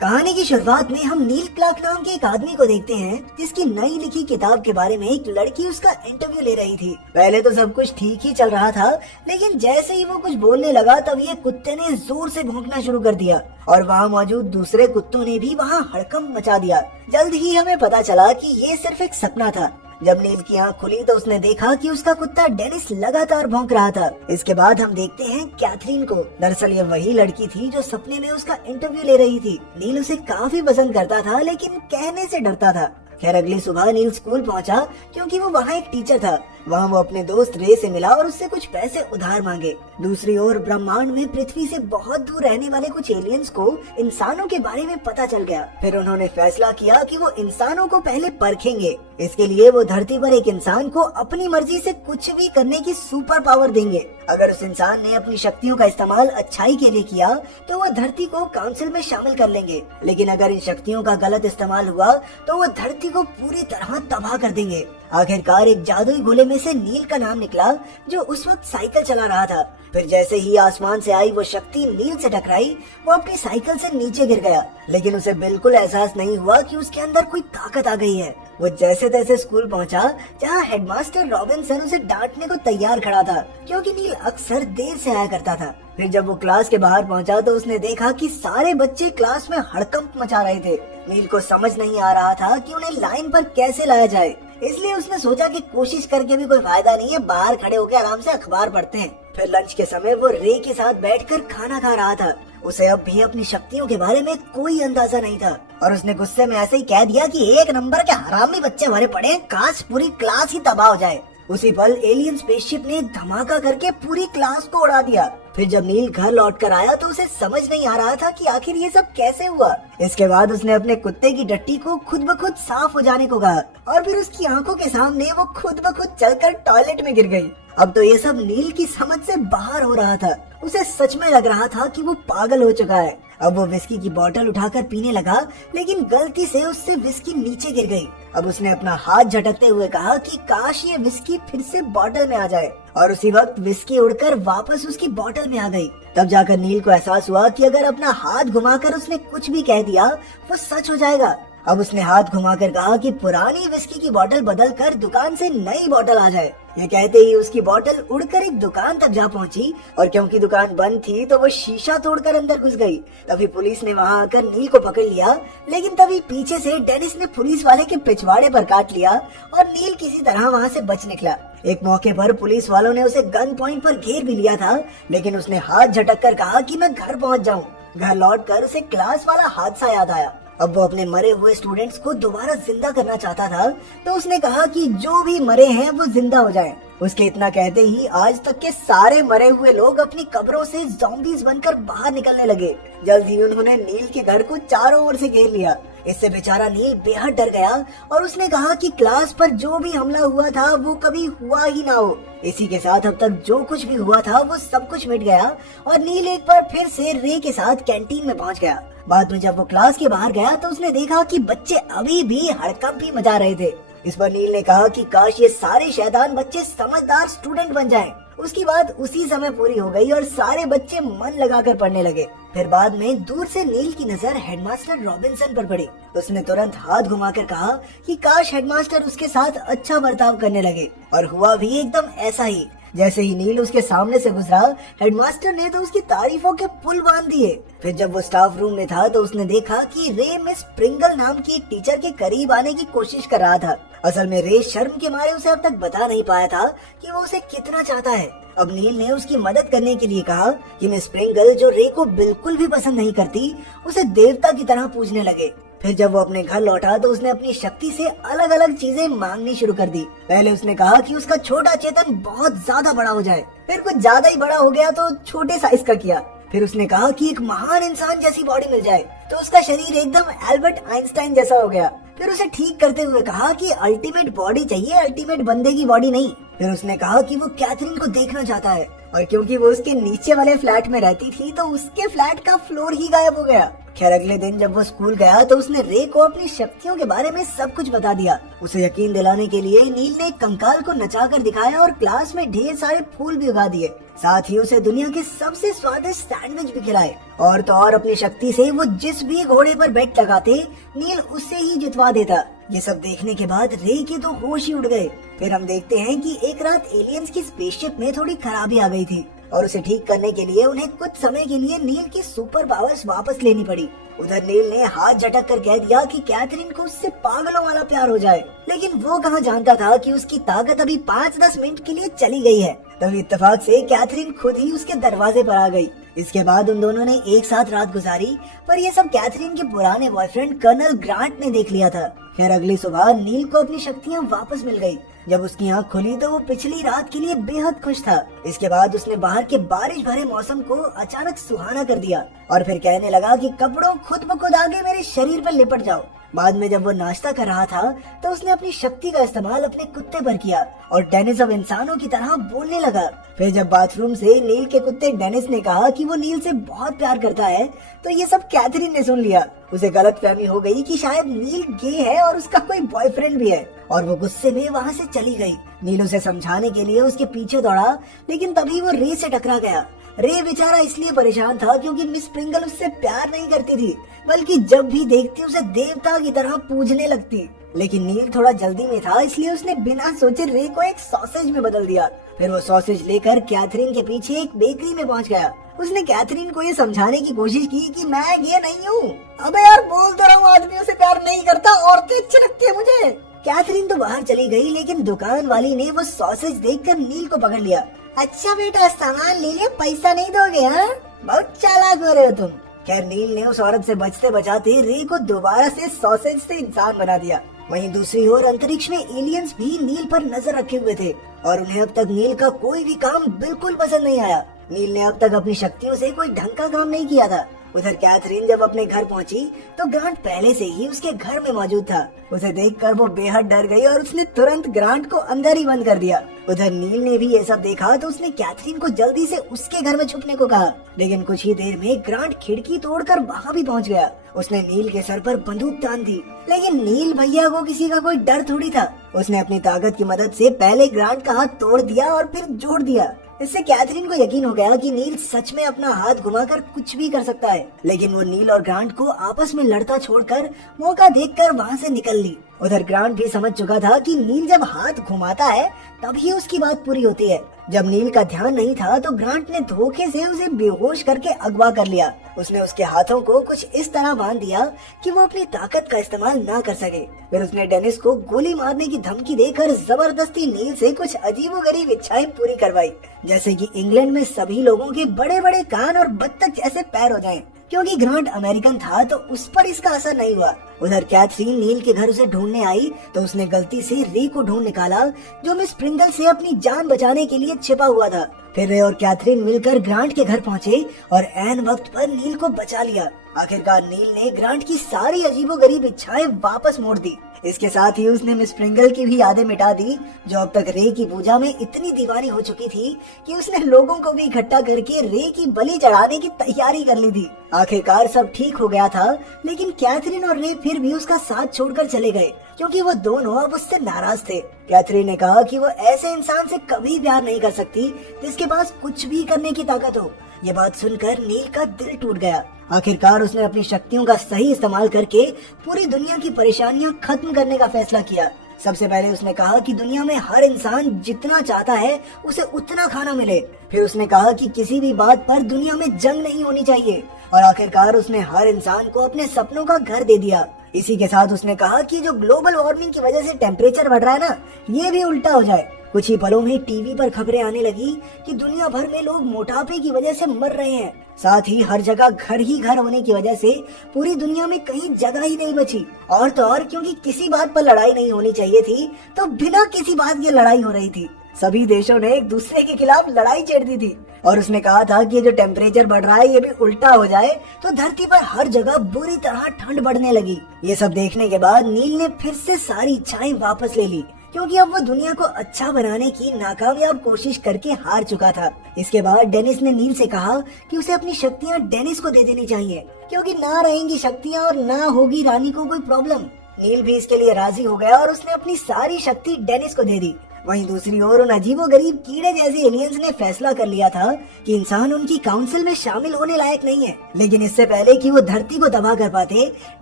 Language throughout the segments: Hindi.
कहानी की शुरुआत में हम नील क्लार्क नाम के एक आदमी को देखते हैं जिसकी नई लिखी किताब के बारे में एक लड़की उसका इंटरव्यू ले रही थी। पहले तो सब कुछ ठीक ही चल रहा था, लेकिन जैसे ही वो कुछ बोलने लगा तब ये कुत्ते ने जोर से भौंकना शुरू कर दिया और वहाँ मौजूद दूसरे कुत्तों ने भी वहाँ हड़कंप मचा दिया। जल्द ही हमें पता चला कि ये सिर्फ एक सपना था। जब नील की आंख खुली तो उसने देखा कि उसका कुत्ता डेनिस लगातार भौंक रहा था। इसके बाद हम देखते हैं कैथरीन को। दरअसल ये वही लड़की थी जो सपने में उसका इंटरव्यू ले रही थी। नील उसे काफी पसंद करता था, लेकिन कहने से डरता था। खैर अगली सुबह नील स्कूल पहुंचा क्योंकि वो वहाँ एक टीचर था। वहाँ वो अपने दोस्त रे से मिला और उससे कुछ पैसे उधार मांगे। दूसरी ओर ब्रह्मांड में पृथ्वी से बहुत दूर रहने वाले कुछ एलियंस को इंसानों के बारे में पता चल गया। फिर उन्होंने फैसला किया कि वो इंसानों को पहले परखेंगे। इसके लिए वो धरती पर एक इंसान को अपनी मर्जी से कुछ भी करने की सुपर पावर देंगे। अगर उस इंसान ने अपनी शक्तियों का इस्तेमाल अच्छाई के लिए किया तो वो धरती को काउंसिल में शामिल कर लेंगे, लेकिन अगर इन शक्तियों का गलत इस्तेमाल हुआ तो वो धरती को पूरी तरह तबाह कर देंगे। आखिरकार एक जादुई गोले में से नील का नाम निकला जो उस वक्त साइकिल चला रहा था। फिर जैसे ही आसमान से आई वो शक्ति नील से टकराई, वो अपनी साइकिल से नीचे गिर गया, लेकिन उसे बिल्कुल एहसास नहीं हुआ कि उसके अंदर कोई ताकत आ गई है। वो जैसे तैसे स्कूल पहुंचा, जहां हेडमास्टर रॉबिन्सन उसे डांटने को तैयार खड़ा था क्योंकि नील अक्सर देर से आया करता था। फिर जब वो क्लास के बाहर पहुंचा तो उसने देखा कि सारे बच्चे क्लास में हड़कंप मचा रहे थे। नील को समझ नहीं आ रहा था कि उन्हें लाइन पर कैसे लाया जाए, इसलिए उसने सोचा कि कोशिश करके भी कोई फायदा नहीं है, बाहर खड़े होकर आराम से अखबार पढ़ते हैं। फिर लंच के समय वो रे के साथ बैठकर खाना खा रहा था। उसे अब भी अपनी शक्तियों के बारे में कोई अंदाजा नहीं था और उसने गुस्से में ऐसे ही कह दिया कि एक नंबर के हरामी बच्चे भरे पड़े, काश पूरी क्लास ही तबाह हो जाए। उसी पल एलियन स्पेसशिप ने धमाका करके पूरी क्लास को उड़ा दिया। फिर जब नील घर लौट कर आया तो उसे समझ नहीं आ रहा था कि आखिर ये सब कैसे हुआ। इसके बाद उसने अपने कुत्ते की टट्टी को खुद ब खुद साफ हो जाने को कहा और फिर उसकी आंखों के सामने वो खुद ब खुद चलकर टॉयलेट में गिर गई। अब तो ये सब नील की समझ से बाहर हो रहा था। उसे सच में लग रहा था कि वो पागल हो चुका है। अब वो विस्की की बोतल उठाकर पीने लगा, लेकिन गलती से उससे विस्की नीचे गिर गई। अब उसने अपना हाथ झटकते हुए कहा कि काश ये विस्की फिर से बोतल में आ जाए, और उसी वक्त विस्की उड़कर वापस उसकी बोतल में आ गई। तब जाकर नील को एहसास हुआ कि अगर अपना हाथ घुमाकर उसने कुछ भी कह दिया वो सच हो जाएगा। अब उसने हाथ घुमाकर कहा कि पुरानी विस्की की बोतल बदलकर दुकान से नई बोतल आ जाए। ये कहते ही उसकी बोतल उड़कर एक दुकान तक जा पहुंची और क्योंकि दुकान बंद थी तो वो शीशा तोड़कर अंदर घुस गई। तभी पुलिस ने वहां आकर नील को पकड़ लिया, लेकिन तभी पीछे से डेनिस ने पुलिस वाले के पिछवाड़े पर काट लिया और नील किसी तरह वहां से बच निकला। एक मौके पर पुलिस वालों ने उसे गन पॉइंट पर घेर भी लिया था, लेकिन उसने हाथ झटक कर कहा कि मैं घर पहुंच जाऊं। घर लौटकर उसे क्लास वाला हादसा याद आया। अब वो अपने मरे हुए स्टूडेंट्स को दोबारा जिंदा करना चाहता था, तो उसने कहा कि जो भी मरे हैं वो जिंदा हो जाएं। उसके इतना कहते ही आज तक के सारे मरे हुए लोग अपनी कब्रों से ज़ॉम्बीज बनकर बाहर निकलने लगे। जल्द ही उन्होंने नील के घर को चारों ओर से घेर लिया। इससे बेचारा नील बेहद डर गया और उसने कहा कि क्लास पर जो भी हमला हुआ था वो कभी हुआ ही ना हो। इसी के साथ अब तक जो कुछ भी हुआ था वो सब कुछ मिट गया और नील एक बार फिर से रे के साथ कैंटीन में पहुंच गया। बाद में जब वो क्लास के बाहर गया तो उसने देखा कि बच्चे अभी भी हड़कंप ही मचा रहे थे। इस पर नील ने कहा कि काश ये सारे शैतान बच्चे समझदार स्टूडेंट बन जाएं। उसकी बात उसी समय पूरी हो गई और सारे बच्चे मन लगाकर पढ़ने लगे। फिर बाद में दूर से नील की नजर हेडमास्टर रॉबिन्सन पर पड़ी। उसने तुरंत हाथ घुमाकर कहा कि काश हेडमास्टर उसके साथ अच्छा बर्ताव करने लगे, और हुआ भी एकदम ऐसा ही। जैसे ही नील उसके सामने से गुजरा, हेडमास्टर ने तो उसकी तारीफों के पुल बांध दिए। फिर जब वो स्टाफ रूम में था तो उसने देखा कि रे मिस प्रिंगल नाम की एक टीचर के करीब आने की कोशिश कर रहा था। असल में रे शर्म के मारे उसे अब तक बता नहीं पाया था कि वो उसे कितना चाहता है। अब नील ने उसकी मदद करने के लिए कहा कि मिस प्रिंगल, जो रे को बिल्कुल भी पसंद नहीं करती, उसे देवता की तरह पूजने लगे। फिर जब वो अपने घर लौटा तो उसने अपनी शक्ति से अलग अलग चीजें मांगनी शुरू कर दी। पहले उसने कहा कि उसका छोटा चेतन बहुत ज्यादा बड़ा हो जाए, फिर कुछ ज्यादा ही बड़ा हो गया तो छोटे साइज का किया। फिर उसने कहा कि एक महान इंसान जैसी बॉडी मिल जाए, तो उसका शरीर एकदम एल्बर्ट आइंस्टाइन जैसा हो गया। फिर उसे ठीक करते हुए कहा कि अल्टीमेट बॉडी चाहिए, अल्टीमेट बंदे की बॉडी नहीं। फिर उसने कहा कि वो कैथरीन को देखना चाहता है, और क्योंकि वो उसके नीचे वाले फ्लैट में रहती थी तो उसके फ्लैट का फ्लोर ही गायब हो गया। खैर अगले दिन जब वो स्कूल गया तो उसने रे को अपनी शक्तियों के बारे में सब कुछ बता दिया। उसे यकीन दिलाने के लिए नील ने एक कंकाल को नचाकर दिखाया और क्लास में ढेर सारे फूल भी उगा दिए। साथ ही उसे दुनिया के सबसे स्वादिष्ट सैंडविच भी खिलाए। और तो और अपनी शक्ति से वो जिस भी घोड़े पर बेट लगाते नील उससे ही जितवा देता। ये सब देखने के बाद रे के तो होश ही उड़ गए। फिर हम देखते हैं कि एक रात एलियंस की स्पेसशिप में थोड़ी खराबी आ गई थी और उसे ठीक करने के लिए उन्हें कुछ समय के लिए नील की सुपर पावर्स वापस लेनी पड़ी। उधर नील ने हाथ झटक कर कह दिया कि कैथरीन को उससे पागलों वाला प्यार हो जाए, लेकिन वो कहाँ जानता था कि उसकी ताकत अभी 5-10 मिनट के लिए चली गई है। तभी इत्तेफाक से कैथरीन खुद ही उसके दरवाजे पर आ गई। इसके बाद उन दोनों ने एक साथ रात गुजारी, पर ये सब कैथरीन के पुराने बॉयफ्रेंड कर्नल ग्रांट ने देख लिया था। खैर अगली सुबह नील को अपनी शक्तियाँ वापस मिल गयी। जब उसकी आँख खुली तो वो पिछली रात के लिए बेहद खुश था। इसके बाद उसने बाहर के बारिश भरे मौसम को अचानक सुहाना कर दिया और फिर कहने लगा कि कपड़ों खुद ब खुद आगे मेरे शरीर पर लिपट जाओ। बाद में जब वो नाश्ता कर रहा था तो उसने अपनी शक्ति का इस्तेमाल अपने कुत्ते पर किया और डेनिस अब इंसानों की तरह बोलने लगा। फिर जब बाथरूम से नील के कुत्ते डेनिस ने कहा कि वो नील से बहुत प्यार करता है तो ये सब कैथरीन ने सुन लिया। उसे गलतफहमी हो गई कि शायद नील गे है और उसका कोई बॉयफ्रेंड भी है और वो गुस्से में वहाँ से चली गई। नील उसे समझाने के लिए उसके पीछे दौड़ा, लेकिन तभी वो रे से टकरा गया। रे बेचारा इसलिए परेशान था क्योंकि मिस प्रिंगल उससे प्यार नहीं करती थी, बल्कि जब भी देखती उसे देवता की तरह पूजने लगती। लेकिन नील थोड़ा जल्दी में था, इसलिए उसने बिना सोचे रे को एक सॉसेज में बदल दिया। फिर वो सॉसेज लेकर कैथरीन के पीछे एक बेकरी में पहुंच गया। उसने कैथरीन को ये समझाने की कोशिश की कि मैं ये नहीं हूँ। अबे यार बोल तो रहा हूँ, आदमियों से प्यार नहीं करता, औरतें अच्छी लगती है मुझे। कैथरीन तो बाहर चली गई, लेकिन दुकान वाली ने वो सॉसेज देखकर नील को पकड़ लिया। अच्छा बेटा सामान ले लिया, पैसा नहीं दोगे? हाँ, बहुत चालाक हो रहे हो तुम। खैर नील ने उस औरत से बचते बचाते रे को दोबारा से सॉसेज से इंसान बना दिया। वहीं दूसरी ओर अंतरिक्ष में एलियंस भी नील पर नजर रखे हुए थे और उन्हें अब तक नील का कोई भी काम बिल्कुल पसंद नहीं आया। नील ने अब तक अपनी शक्तियों से कोई ढंग का काम नहीं किया था। उधर कैथरीन जब अपने घर पहुंची तो ग्रांट पहले से ही उसके घर में मौजूद था। उसे देखकर वो बेहद डर गई और उसने तुरंत ग्रांट को अंदर ही बंद कर दिया। उधर नील ने भी ये सब देखा तो उसने कैथरीन को जल्दी से उसके घर में छुपने को कहा, लेकिन कुछ ही देर में ग्रांट खिड़की तोड़कर वहाँ भी पहुँच गया। उसने नील के सर पर बंदूक तान दी, लेकिन नील भैया को किसी का कोई डर थोड़ी था। उसने अपनी ताकत की मदद से पहले ग्रांट का हाथ तोड़ दिया और फिर जोड़ दिया। इससे कैथरीन को यकीन हो गया कि नील सच में अपना हाथ घुमाकर कुछ भी कर सकता है। लेकिन वो नील और ग्रांट को आपस में लड़ता छोड़कर मौका देखकर वहाँ से निकल ली। उधर ग्रांट भी समझ चुका था कि नील जब हाथ घुमाता है तभी उसकी बात पूरी होती है। जब नील का ध्यान नहीं था तो ग्रांट ने धोखे से उसे बेहोश करके अगवा कर लिया। उसने उसके हाथों को कुछ इस तरह बांध दिया कि वो अपनी ताकत का इस्तेमाल ना कर सके। फिर उसने डेनिस को गोली मारने की धमकी देकर जबरदस्ती नील से कुछ अजीबोगरीब इच्छाएं पूरी करवाई, जैसे कि इंग्लैंड में सभी लोगों के बड़े बड़े कान और बत्तख जैसे पैर हो जाएं। क्योंकि ग्रांट अमेरिकन था तो उस पर इसका असर नहीं हुआ। उधर कैथरीन नील के घर उसे ढूंढने आई तो उसने गलती से रे को ढूंढ निकाला, जो मिस प्रिंगल से अपनी जान बचाने के लिए छिपा हुआ था। फिर रे और कैथरीन मिलकर ग्रांट के घर पहुंचे और ऐन वक्त पर नील को बचा लिया। आखिरकार नील ने ग्रांट की सारी अजीबोगरीब इच्छाएं वापस मोड़ दी। इसके साथ ही उसने मिस प्रिंगल की भी यादें मिटा दी, जो अब तक रे की पूजा में इतनी दीवानी हो चुकी थी कि उसने लोगों को भी इकट्ठा करके रे की बलि चढ़ाने की तैयारी कर ली थी। आखिरकार सब ठीक हो गया था, लेकिन कैथरीन और रे फिर भी उसका साथ छोड़कर चले गए क्योंकि वो दोनों अब उससे नाराज थे। कैथरीन ने कहा कि वो ऐसे इंसान से कभी प्यार नहीं कर सकती जिसके पास कुछ भी करने की ताकत हो। ये बात सुनकर नील का दिल टूट गया। आखिरकार उसने अपनी शक्तियों का सही इस्तेमाल करके पूरी दुनिया की परेशानियां खत्म करने का फैसला किया। सबसे पहले उसने कहा कि दुनिया में हर इंसान जितना चाहता है उसे उतना खाना मिले। फिर उसने कहा कि किसी भी बात पर दुनिया में जंग नहीं होनी चाहिए और आखिरकार उसने हर इंसान को अपने सपनों का घर दे दिया। इसी के साथ उसने कहा कि जो ग्लोबल वार्मिंग की वजह से टेम्परेचर बढ़ रहा है ना, ये भी उल्टा हो जाए। कुछ ही पलों में टीवी पर खबरें आने लगी कि दुनिया भर में लोग मोटापे की वजह से मर रहे हैं। साथ ही हर जगह घर ही घर होने की वजह से पूरी दुनिया में कहीं जगह ही नहीं बची। और तो और क्योंकि किसी बात पर लड़ाई नहीं होनी चाहिए थी तो बिना किसी बात की लड़ाई हो रही थी। सभी देशों ने एक दूसरे के खिलाफ लड़ाई छेड़ दी थी और उसने कहा था कि जो टेम्परेचर बढ़ रहा है ये भी उल्टा हो जाए तो धरती पर हर जगह बुरी तरह ठंड बढ़ने लगी। ये सब देखने के बाद नील ने फिर से सारी इच्छाएं वापस ले ली क्योंकि अब वो दुनिया को अच्छा बनाने की नाकामयाब कोशिश करके हार चुका था। इसके बाद डेनिस ने नील से कहा कि उसे अपनी शक्तियाँ डेनिस को दे देनी चाहिए, क्योंकि ना रहेंगी शक्तियाँ और ना होगी रानी को कोई प्रॉब्लम। नील भी इसके लिए राजी हो गया और उसने अपनी सारी शक्ति डेनिस को दे दी। वहीं दूसरी ओर उन अजीबोगरीब कीड़े जैसे एलियंस ने फैसला कर लिया था कि इंसान उनकी काउंसिल में शामिल होने लायक नहीं है। लेकिन इससे पहले कि वो धरती को तबाह कर पाते,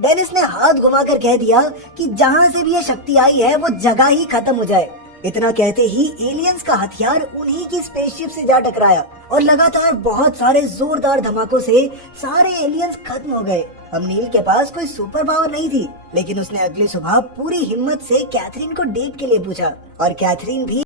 डेनिस ने हाथ घुमाकर कह दिया कि जहाँ से भी ये शक्ति आई है वो जगह ही खत्म हो जाए। इतना कहते ही एलियंस का हथियार उन्हीं की स्पेसशिप से जा टकराया और लगातार बहुत सारे जोरदार धमाकों से सारे एलियंस खत्म हो गए। अब नील के पास कोई सुपर पावर नहीं थी, लेकिन उसने अगली सुबह पूरी हिम्मत से कैथरीन को डेट के लिए पूछा और कैथरीन भी